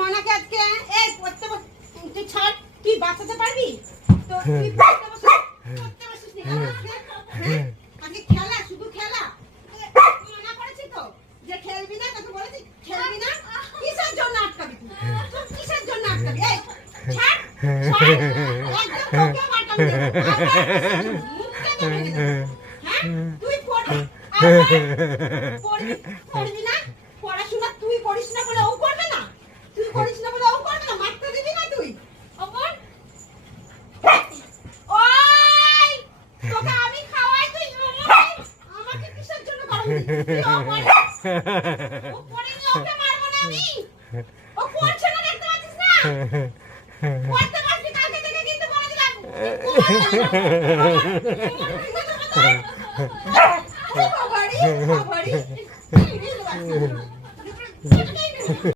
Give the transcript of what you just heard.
মনাকে আজকে এই পড়তে তুই ছাড়, তুই বাঁচাতে পারবি তো তুই পড়তে বসিস নি আজকে খেলা, শুধু খেলা। মানা করেছি তো যে খেলবি না, তোকে বলেছি খেলবি না। কিসের জন্য আটকাবি তুই? তুই কিসের জন্য আটকাবি? এই ছাড় ছাড়, একদম তোকে মারতাম না। মুখটা দেবে না। হ্যাঁ তুই পড়বি না, পড়াশোনা তুই করিস না বলে ও করবে না, তুই করিস না বলে ও করবে না, মারতে দিবি না তুই? ওপর ওই তোকে আমি খাওয়াই, তুই আমাকে কিসের জন্য করবি? ও পড়েনি, ওকে মারবো না আমি। ও পড়ছে না, দেখতে পাচ্ছিস না? পড়তে পারবি, কালকে থেকে কিন্তু বলে দিলাম। বাবারি বাবারি